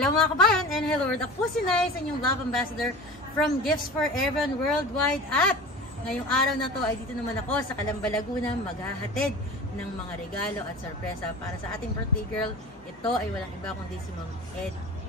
Hello mga kabayan and hello world. Ako po si Nay, sa inyong love ambassador from Gifts for Everyone Worldwide. At ngayong araw na to ay dito naman ako sa Calamba, Laguna, maghahatid ng mga regalo at sorpresa para sa ating birthday girl. Ito ay walang iba kundi si Ma'am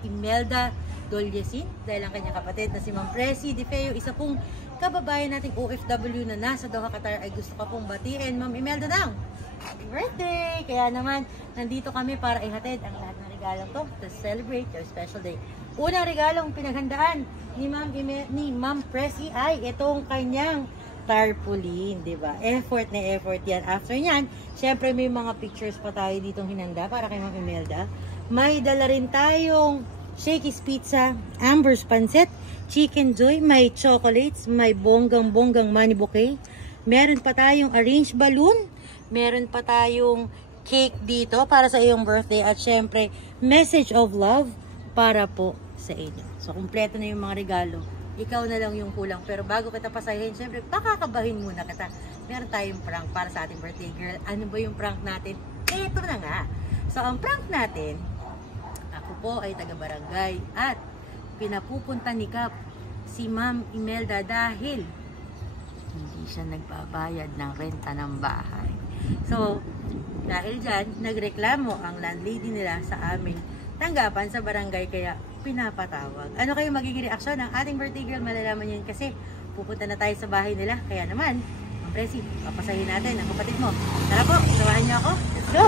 Imelda Dolyesin, dahil ang kanyang kapatid na si Ma'am Presi De Feo, isa pong kababayan nating OFW na nasa Doha, Qatar, ay gusto ka pong batiin. Ma'am Imelda Dang, happy birthday! Kaya naman, nandito kami para ihatid ang lahat ng regalong to celebrate your special day. Unang regalong pinaghandaan ni Ma'am Presi ay itong kanyang tarpaulin, di ba? Effort na effort yan. After nyan, syempre may mga pictures pa tayo ditong hinanda para kay Ma'am Imelda. May dala rin tayong Shakey's Pizza, Amber's Pancit, Chicken Joy, may chocolates, may bonggang-bonggang money bouquet. Meron pa tayong arranged balloon, meron pa tayong cake dito para sa iyong birthday, at syempre message of love para po sa inyo. So kumpleto na yung mga regalo. Ikaw na lang yung kulang. Pero bago kita pasahin, syempre pakakabahin muna kita. Meron tayong prank para sa ating birthday girl. Ano ba yung prank natin? Ito na nga. So ang prank natin, ako po ay taga-barangay at pinapupunta ni Kap si Ma'am Imelda dahil hindi siya nagbabayad ng renta ng bahay. So dahil dyan, nagreklamo ang landlady nila sa aming tanggapan sa barangay, kaya pinapatawag. Ano kayo magiging reaksyon ng ating birthday girl? Malalaman yun kasi pupunta na tayo sa bahay nila. Kaya naman, Ma'am Presi, papasahin natin ang kapatid mo. Tara po, samahan niyo ako. Let's go!